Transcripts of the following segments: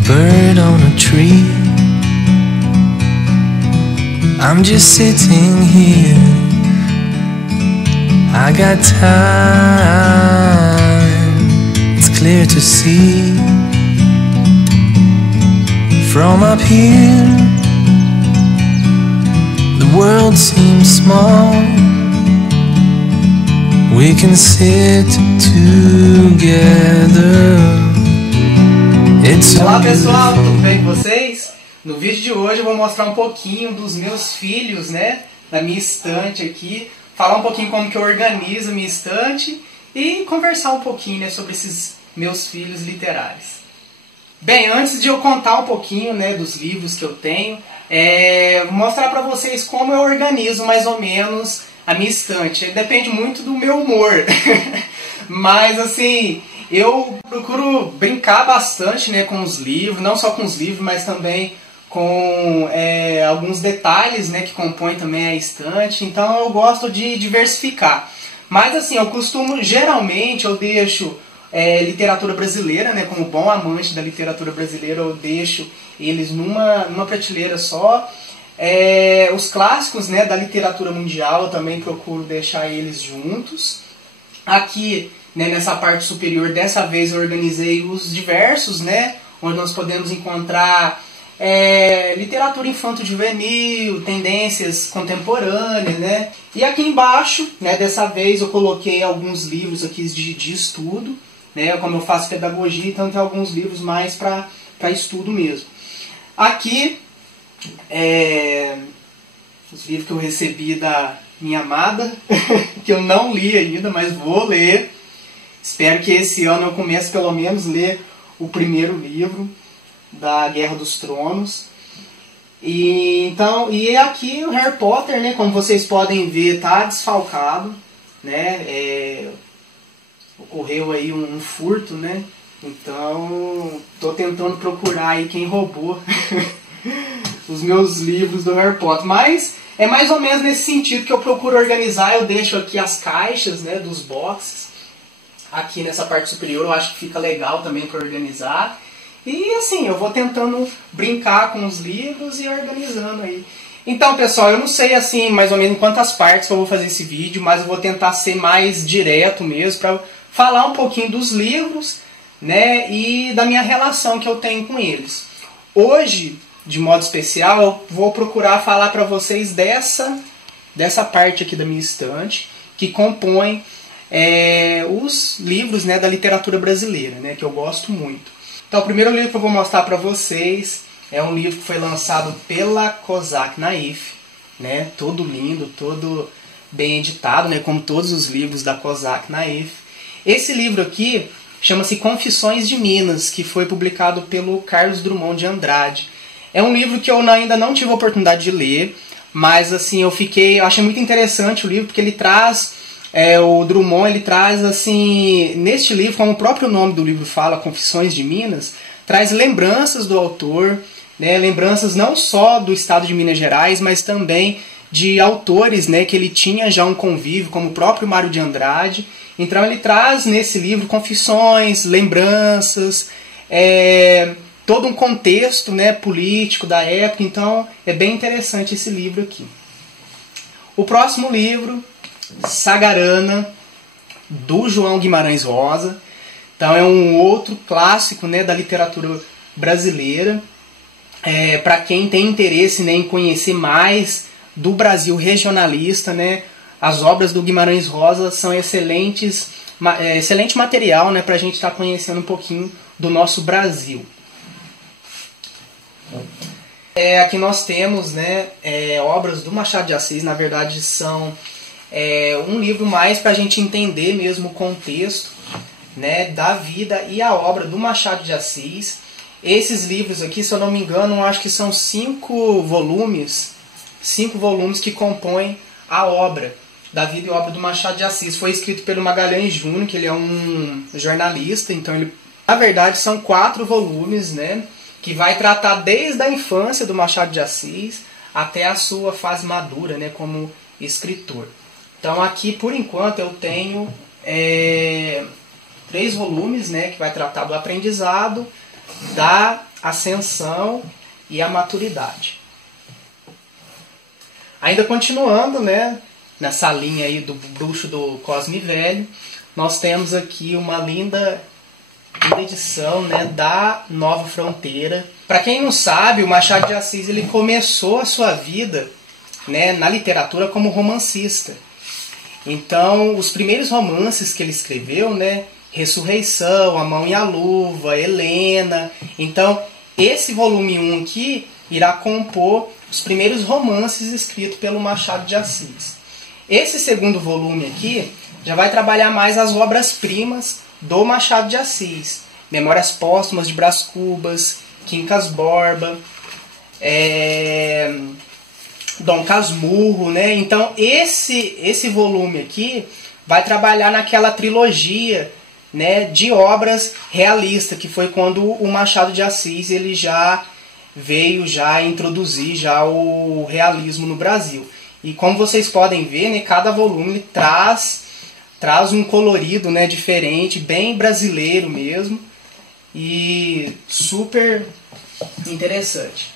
a bird on a tree. I'm just sitting here, I got time, it's clear to see. From up here, the world seems small. We can sit together. Olá pessoal, tudo bem com vocês? No vídeo de hoje eu vou mostrar um pouquinho dos meus filhos, né? Da minha estante aqui. Falar um pouquinho como que eu organizo a minha estante e conversar um pouquinho, né, sobre esses meus filhos literários. Bem, antes de eu contar um pouquinho, né, dos livros que eu tenho, vou mostrar para vocês como eu organizo mais ou menos a minha estante. Depende muito do meu humor. Mas assim, eu procuro brincar bastante, né, com os livros, não só com os livros, mas também com alguns detalhes, né, que compõem também a estante. Então eu gosto de diversificar. Mas assim, eu costumo, geralmente eu deixo literatura brasileira, né, como bom amante da literatura brasileira, eu deixo eles numa prateleira só. Os clássicos, né, da literatura mundial, eu também procuro deixar eles juntos. Aqui, né, nessa parte superior, dessa vez eu organizei os diversos, né, onde nós podemos encontrar literatura infanto-juvenil, tendências contemporâneas, né. E aqui embaixo, né, dessa vez eu coloquei alguns livros aqui de estudo, né, como eu faço pedagogia, então tem alguns livros mais para estudo mesmo. Aqui, os livros que eu recebi da minha amada, que eu não li ainda, mas vou ler. Espero que esse ano eu comece pelo menos a ler o primeiro livro da Guerra dos Tronos. E aqui o Harry Potter, né, como vocês podem ver, está desfalcado, né, ocorreu aí um furto, né, então estou tentando procurar aí quem roubou os meus livros do Harry Potter, mas é mais ou menos nesse sentido que eu procuro organizar. Eu deixo aqui as caixas, né, dos boxes, aqui nessa parte superior, eu acho que fica legal também para organizar. E assim, eu vou tentando brincar com os livros e organizando aí. Então pessoal, eu não sei assim mais ou menos em quantas partes que eu vou fazer esse vídeo, mas eu vou tentar ser mais direto mesmo, para falar um pouquinho dos livros, né, e da minha relação que eu tenho com eles. Hoje, de modo especial, eu vou procurar falar para vocês dessa parte aqui da minha estante, que compõe os livros, né, da literatura brasileira, né, que eu gosto muito. Então, o primeiro livro que eu vou mostrar para vocês é um livro que foi lançado pela Kozak Naif, né, todo lindo, todo bem editado, né, como todos os livros da Kozak Naif. Esse livro aqui chama-se Confissões de Minas, que foi publicado pelo Carlos Drummond de Andrade. É um livro que eu ainda não tive a oportunidade de ler, mas assim, eu achei muito interessante o livro, porque ele traz, o Drummond, ele traz assim, neste livro, como o próprio nome do livro fala, Confissões de Minas, traz lembranças do autor, né, lembranças não só do estado de Minas Gerais, mas também de autores, né, que ele tinha já um convívio, como o próprio Mário de Andrade. Então ele traz nesse livro confissões, lembranças, todo um contexto, né, político da época. Então é bem interessante esse livro aqui. O próximo livro, Sagarana, do João Guimarães Rosa. Então é um outro clássico, né, da literatura brasileira. Para quem tem interesse, né, em conhecer mais do Brasil regionalista, né, as obras do Guimarães Rosa são excelente material, né, para a gente estar conhecendo um pouquinho do nosso Brasil. Aqui nós temos, né, obras do Machado de Assis. Na verdade são um livro mais para a gente entender mesmo o contexto, né, da vida e a obra do Machado de Assis. Esses livros aqui, se eu não me engano, acho que são 5 volumes que compõem a obra da vida e obra do Machado de Assis. Foi escrito pelo Magalhães Júnior, que ele é um jornalista, então na verdade são 4 volumes, né, que vai tratar desde a infância do Machado de Assis até a sua fase madura, né, como escritor. Então aqui, por enquanto, eu tenho 3 volumes, né, que vai tratar do aprendizado, da ascensão e a maturidade. Ainda continuando, né, nessa linha aí do bruxo do Cosme Velho, nós temos aqui uma linda edição, né, da Nova Fronteira. Para quem não sabe, o Machado de Assis ele começou a sua vida, né, na literatura como romancista. Então, os primeiros romances que ele escreveu, né, Ressurreição, A Mão e a Luva, Helena. Então, esse volume 1 aqui irá compor os primeiros romances escritos pelo Machado de Assis. Esse segundo volume aqui já vai trabalhar mais as obras-primas do Machado de Assis. Memórias Póstumas de Brás Cubas, Quincas Borba, Dom Casmurro, né? Então esse volume aqui vai trabalhar naquela trilogia, né, de obras realistas, que foi quando o Machado de Assis ele já veio já introduzir já o realismo no Brasil. E como vocês podem ver, né, cada volume traz um colorido, né, diferente, bem brasileiro mesmo, e super interessante.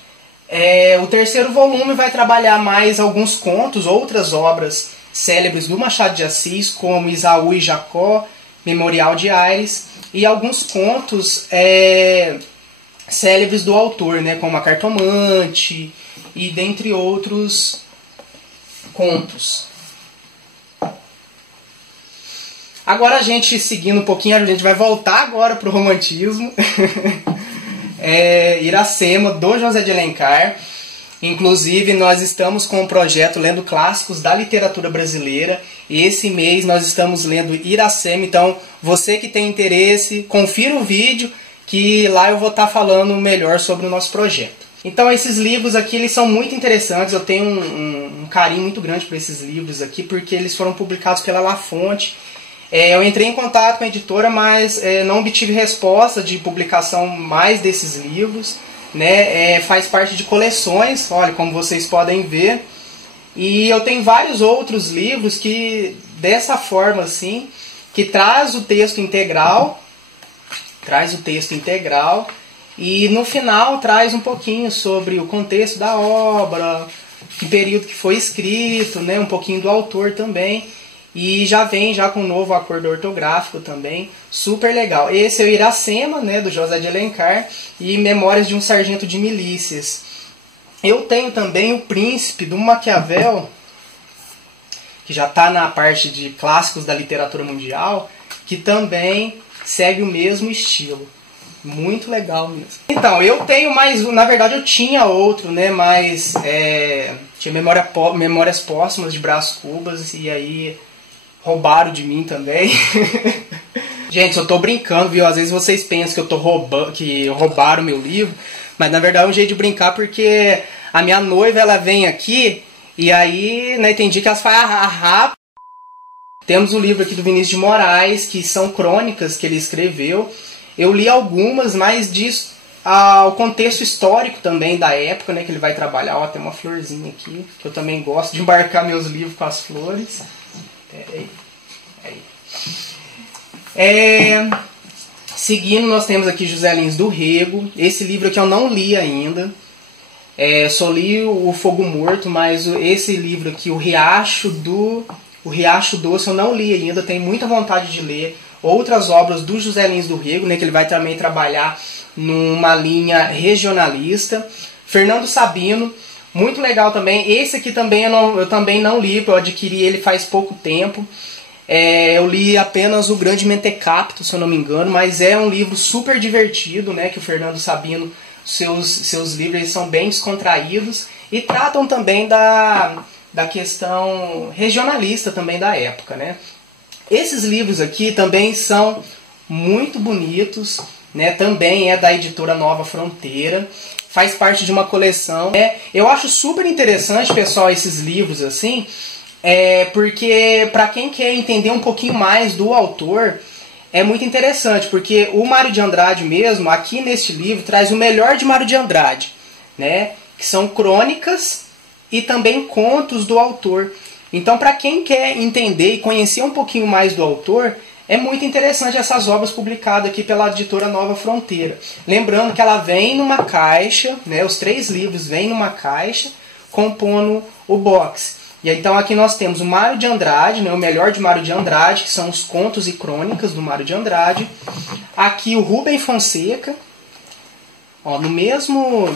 O terceiro volume vai trabalhar mais alguns contos, outras obras célebres do Machado de Assis, como Isaú e Jacó, Memorial de Aires, e alguns contos célebres do autor, né, como A Cartomante, e dentre outros contos. Agora a gente, seguindo um pouquinho, a gente vai voltar agora para o romantismo. Iracema, do José de Alencar. Inclusive, nós estamos com um projeto lendo clássicos da literatura brasileira. E esse mês nós estamos lendo Iracema. Então, você que tem interesse, confira o vídeo, que lá eu vou estar falando melhor sobre o nosso projeto. Então, esses livros aqui, eles são muito interessantes. Eu tenho um carinho muito grande por esses livros aqui, porque eles foram publicados pela La Fonte. Eu entrei em contato com a editora, mas não obtive resposta de publicação mais desses livros, né? Faz parte de coleções, olha, como vocês podem ver. E eu tenho vários outros livros que, dessa forma assim, que traz o texto integral, e no final traz um pouquinho sobre o contexto da obra, que período que foi escrito, né? Um pouquinho do autor também. E já vem já com um novo acordo ortográfico também, super legal. Esse é o Iracema, né, do José de Alencar, e Memórias de um Sargento de Milícias. Eu tenho também o Príncipe, do Maquiavel, que já está na parte de clássicos da literatura mundial, que também segue o mesmo estilo. Muito legal mesmo. Então, eu tenho mais um, na verdade eu tinha outro, né, mas tinha Memórias Póstumas de Brás Cubas, e aí roubaram de mim também. Gente, eu tô brincando, viu? Às vezes vocês pensam que eu tô roubando, que roubaram meu livro, mas na verdade é um jeito de brincar, porque a minha noiva, ela vem aqui, e aí, né, tem dia que elas falam, Temos o livro aqui do Vinícius de Moraes, que são crônicas que ele escreveu. Eu li algumas, mas diz o contexto histórico também da época, né, que ele vai trabalhar. Ó, tem uma florzinha aqui, que eu também gosto de embarcar meus livros com as flores. Seguindo, nós temos aqui José Lins do Rego. Esse livro aqui eu não li ainda. Só li o Fogo Morto, mas esse livro aqui, o Riacho Doce, eu não li ainda. Tenho muita vontade de ler outras obras do José Lins do Rego, né, que ele vai também trabalhar numa linha regionalista. Fernando Sabino, muito legal também. Esse aqui também eu também não li, eu adquiri ele faz pouco tempo. Eu li apenas o Grande Mentecapto, se eu não me engano, mas é um livro super divertido, né, que o Fernando Sabino, seus livros eles são bem descontraídos e tratam também da questão regionalista também da época, né. Esses livros aqui também são muito bonitos, né, também é da editora Nova Fronteira, faz parte de uma coleção. Eu acho super interessante, pessoal, esses livros assim, porque para quem quer entender um pouquinho mais do autor, é muito interessante, porque o Mário de Andrade mesmo, aqui neste livro, traz o melhor de Mário de Andrade, né, que são crônicas e também contos do autor. Então, para quem quer entender e conhecer um pouquinho mais do autor, É muito interessante essas obras publicadas aqui pela editora Nova Fronteira. Lembrando que ela vem numa caixa, né, os 3 livros vêm numa caixa, compondo o box. E então aqui nós temos o Mário de Andrade, né, o melhor de Mário de Andrade, que são os contos e crônicas do Mário de Andrade. Aqui o Rubem Fonseca, ó, no mesmo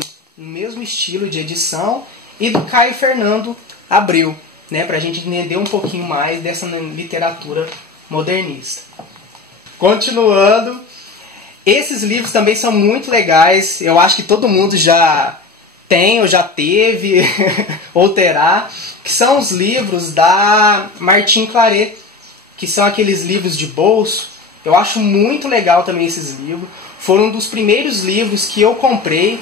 estilo de edição, e do Caio Fernando Abreu, né, para a gente entender um pouquinho mais dessa literatura modernista. Continuando, esses livros também são muito legais, eu acho que todo mundo já tem ou já teve ou terá, que são os livros da Martin Claret, que são aqueles livros de bolso. Eu acho muito legal também esses livros. Foram um dos primeiros livros que eu comprei,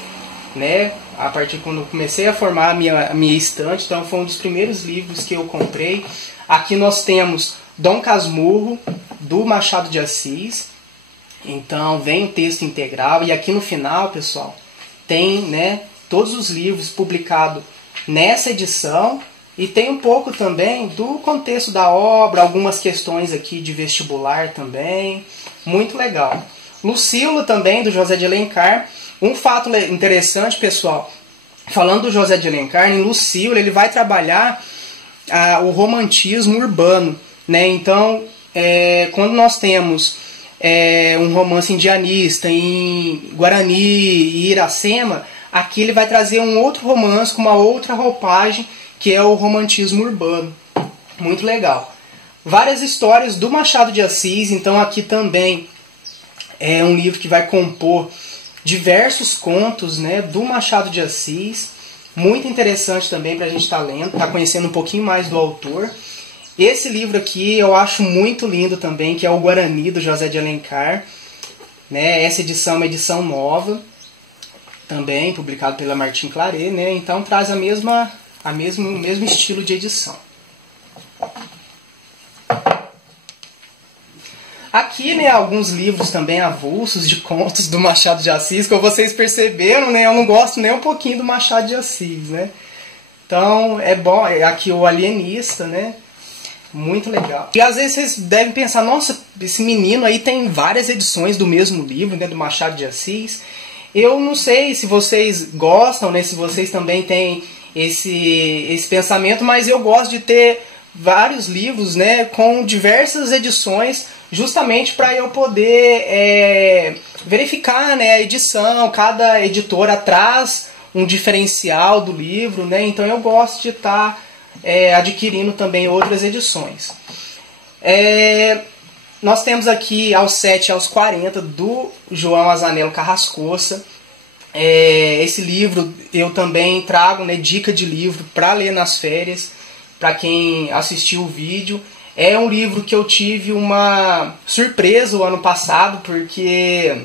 né, a partir quando eu comecei a formar a minha estante. Então foi um dos primeiros livros que eu comprei. Aqui nós temos Dom Casmurro, do Machado de Assis. Então vem o texto integral. E aqui no final, pessoal, tem, né, todos os livros publicados nessa edição. E tem um pouco também do contexto da obra, algumas questões aqui de vestibular também. Muito legal. Lucília também, do José de Alencar. Um fato interessante, pessoal, falando do José de Alencar, em Lucília ele vai trabalhar o romantismo urbano, né? Então, quando nós temos um romance indianista em Guarani e Iracema, aqui ele vai trazer um outro romance com uma outra roupagem, que é o romantismo urbano. Muito legal. Várias histórias do Machado de Assis, então aqui também é um livro que vai compor diversos contos, né, do Machado de Assis. Muito interessante também para a gente estar lendo, estar conhecendo um pouquinho mais do autor. Esse livro aqui eu acho muito lindo também, que é o Guarani, do José de Alencar. Né? Essa edição é uma edição nova, também publicado pela Martin Claret, né? Então traz o mesmo estilo de edição. Aqui, né, alguns livros também avulsos de contos do Machado de Assis, como vocês perceberam, né, eu não gosto nem um pouquinho do Machado de Assis, né? Então é bom, aqui o Alienista, né? Muito legal. E às vezes vocês devem pensar, nossa, esse menino aí tem várias edições do mesmo livro, né, do Machado de Assis. Eu não sei se vocês gostam, né, se vocês também têm esse pensamento, mas eu gosto de ter vários livros, né, com diversas edições, justamente para eu poder verificar, né, a edição. Cada editora traz um diferencial do livro, né, então eu gosto de estar adquirindo também outras edições. Nós temos aqui Aos 7 aos 40, do João Azanello Carrascosa. Esse livro eu também trago, né, dica de livro para ler nas férias, para quem assistiu o vídeo. É um livro que eu tive uma surpresa o ano passado, porque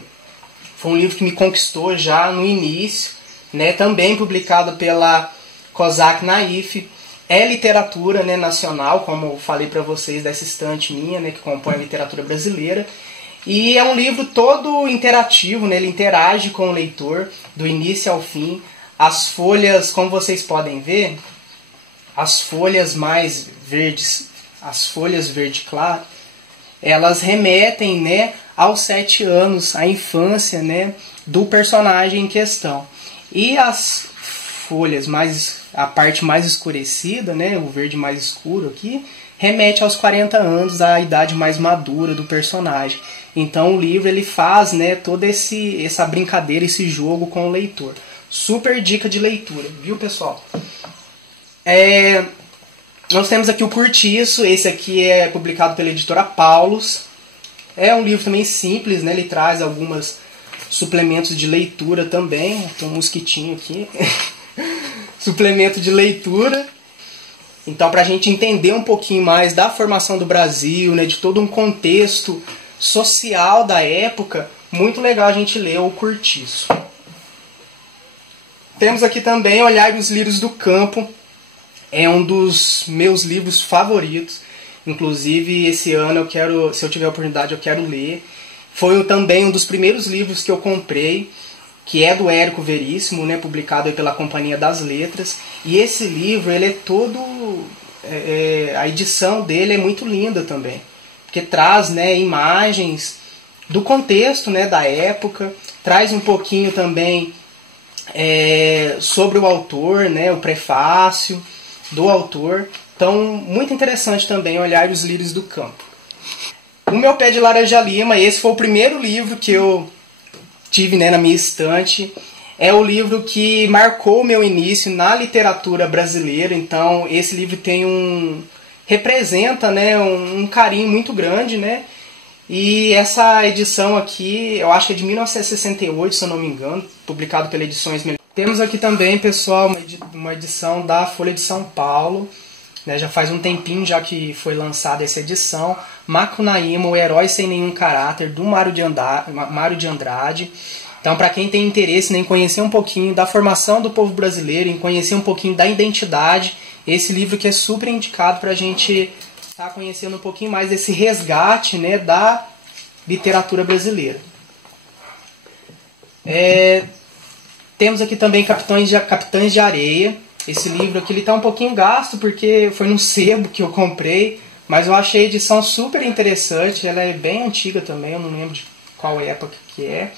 foi um livro que me conquistou já no início, né, também publicado pela Kozak Naif. É literatura, né, nacional, como eu falei para vocês dessa estante minha, né, que compõe a literatura brasileira. E é um livro todo interativo, né, ele interage com o leitor do início ao fim. As folhas, como vocês podem ver, as folhas mais verdes, as folhas verde claro, elas remetem, né, aos 7 anos, à infância, né, do personagem em questão. E as folhas a parte mais escurecida, né, o verde mais escuro aqui, remete aos 40 anos, à idade mais madura do personagem. Então o livro ele faz, né, toda essa brincadeira, esse jogo com o leitor. Super dica de leitura, viu, pessoal? Nós temos aqui o Curtiço. Esse aqui é publicado pela editora Paulus. É um livro também simples, né, ele traz alguns suplementos de leitura também. Tem um mosquitinho aqui. Suplemento de leitura. Então, para a gente entender um pouquinho mais da formação do Brasil, né, de todo um contexto social da época, muito legal a gente ler o Curtiço. Temos aqui também Olhai os Lírios do Campo. É um dos meus livros favoritos. Inclusive, esse ano eu quero, se eu tiver a oportunidade, eu quero ler. Foi também um dos primeiros livros que eu comprei, que é do Érico Veríssimo, né, publicado aí pela Companhia das Letras. E esse livro, ele é todo... a edição dele é muito linda também. porque traz, né, imagens do contexto, né, da época, traz um pouquinho também sobre o autor, né, o prefácio do autor. Então, muito interessante também olhar os lírios do campo. O Meu Pé de Laranja Lima, esse foi o primeiro livro que eu tive, né, na minha estante. É o livro que marcou o meu início na literatura brasileira. Então, esse livro representa, né, um carinho muito grande, né? E essa edição aqui, eu acho que é de 1968, se eu não me engano, publicado pela Edições Melhor. Temos aqui também, pessoal, uma edição da Folha de São Paulo, né, já faz um tempinho já que foi lançada essa edição. Macunaíma, o Herói Sem Nenhum Caráter, do Mário de Andrade. Então, para quem tem interesse em conhecer um pouquinho da formação do povo brasileiro, em conhecer um pouquinho da identidade, esse livro que é super indicado para a gente estar conhecendo um pouquinho mais desse resgate, né, da literatura brasileira. Temos aqui também Capitães de Areia. Esse livro aqui está um pouquinho gasto porque foi num sebo que eu comprei, mas eu achei a edição super interessante. Ela é bem antiga também, eu não lembro de qual época que é.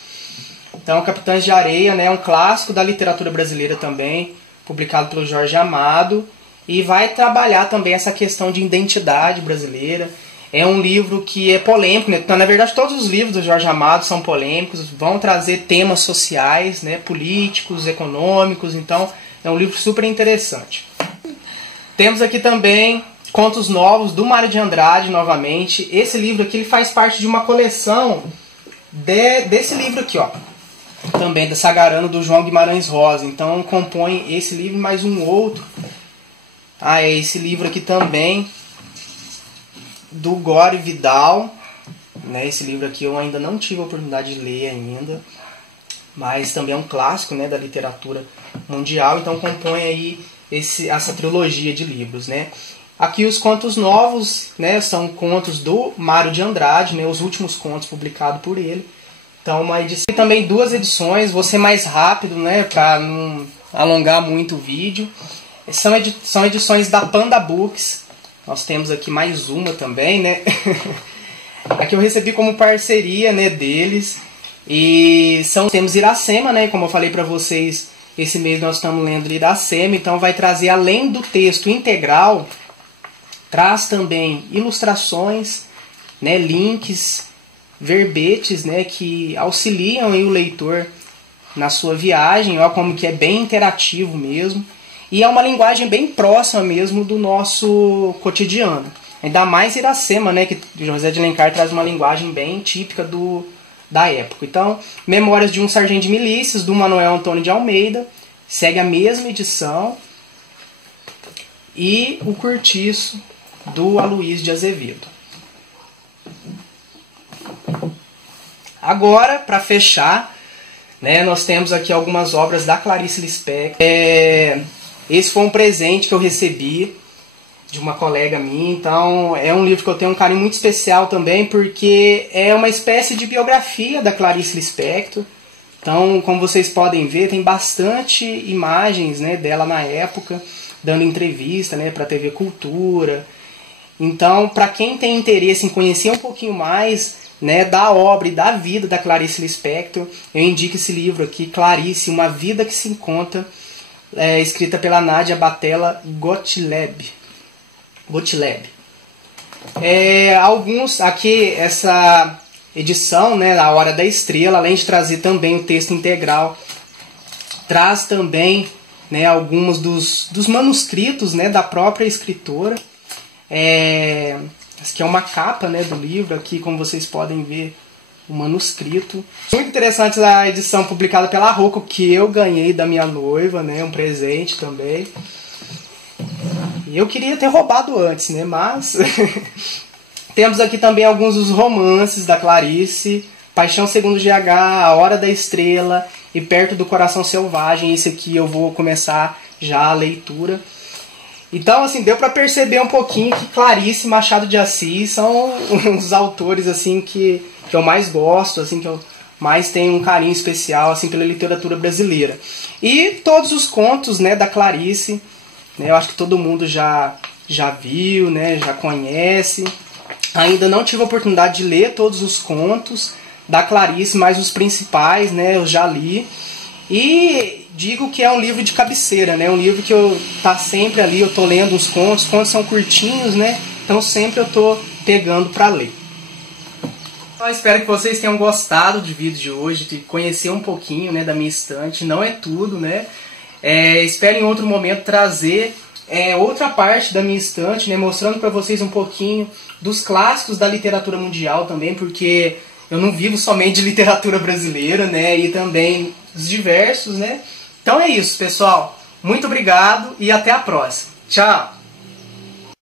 Então, Capitães de Areia, né, é um clássico da literatura brasileira também, publicado pelo Jorge Amado, e vai trabalhar também essa questão de identidade brasileira. É um livro que é polêmico, né? Então, na verdade, todos os livros do Jorge Amado são polêmicos, vão trazer temas sociais, né, políticos, econômicos. Então, é um livro super interessante. Temos aqui também Contos Novos, do Mário de Andrade, novamente. Esse livro aqui ele faz parte de uma coleção desse livro aqui, ó. Também da Sagarana, do João Guimarães Rosa. Então, compõe esse livro mais um outro. É esse livro aqui também, do Gore Vidal, né? Esse livro aqui eu ainda não tive a oportunidade de ler ainda, mas também é um clássico, né, da literatura mundial. Então compõe aí essa trilogia de livros, né? Aqui os Contos Novos, né, são contos do Mário de Andrade, né, os últimos contos publicados por ele. Então uma edição, e também duas edições, vou ser mais rápido, né, para não alongar muito o vídeo. São edições da Panda Books. Nós temos aqui mais uma também, né? Aqui eu recebi como parceria, né, deles. E temos Iracema, né? Como eu falei para vocês, esse mês nós estamos lendo Iracema. Então vai trazer, além do texto integral, traz também ilustrações, né, links, verbetes, né, que auxiliam aí o leitor na sua viagem. Olha como que é bem interativo mesmo. E é uma linguagem bem próxima mesmo do nosso cotidiano. Ainda mais Iracema, né, que José de Alencar traz uma linguagem bem típica da época. Então, Memórias de um Sargento de Milícias, do Manuel Antônio de Almeida, segue a mesma edição. E O Cortiço, do Aloysio de Azevedo. Agora, para fechar, né, nós temos aqui algumas obras da Clarice Lispector. Esse foi um presente que eu recebi de uma colega minha. Então é um livro que eu tenho um carinho muito especial também, porque é uma espécie de biografia da Clarice Lispector. Então, como vocês podem ver, tem bastante imagens, né, dela na época, dando entrevista, né, para a TV Cultura. Então, para quem tem interesse em conhecer um pouquinho mais, né, da obra e da vida da Clarice Lispector, eu indico esse livro aqui, Clarice, Uma Vida que se Conta, escrita pela Nádia Batella Gottlieb. Alguns aqui, essa edição, né, A Hora da Estrela, além de trazer também o texto integral, traz também, né, alguns dos manuscritos, né, da própria escritora. Essa aqui é uma capa, né, do livro, aqui como vocês podem ver o manuscrito. Muito interessante a edição publicada pela Rocco, que eu ganhei da minha noiva, né, um presente também. E eu queria ter roubado antes, né, mas temos aqui também alguns dos romances da Clarice: Paixão Segundo GH, A Hora da Estrela e Perto do Coração Selvagem. Esse aqui eu vou começar já a leitura. Então, assim, deu para perceber um pouquinho que Clarice e Machado de Assis são os autores, assim, que eu mais gosto, assim, que eu mais tenho um carinho especial, assim, pela literatura brasileira. E todos os contos, né, da Clarice, né, eu acho que todo mundo já viu, né, já conhece. Ainda não tive a oportunidade de ler todos os contos da Clarice, mas os principais, né, eu já li. E digo que é um livro de cabeceira, né? Um livro que eu tá sempre ali, eu tô lendo os contos são curtinhos, né? Então sempre eu tô pegando para ler. Eu espero que vocês tenham gostado do vídeo de hoje, de conhecer um pouquinho, né, da minha estante. Não é tudo, né? Espero em outro momento trazer outra parte da minha estante, né, mostrando para vocês um pouquinho dos clássicos da literatura mundial também, porque eu não vivo somente de literatura brasileira, né, e também os diversos, né. Então é isso, pessoal. Muito obrigado e até a próxima. Tchau!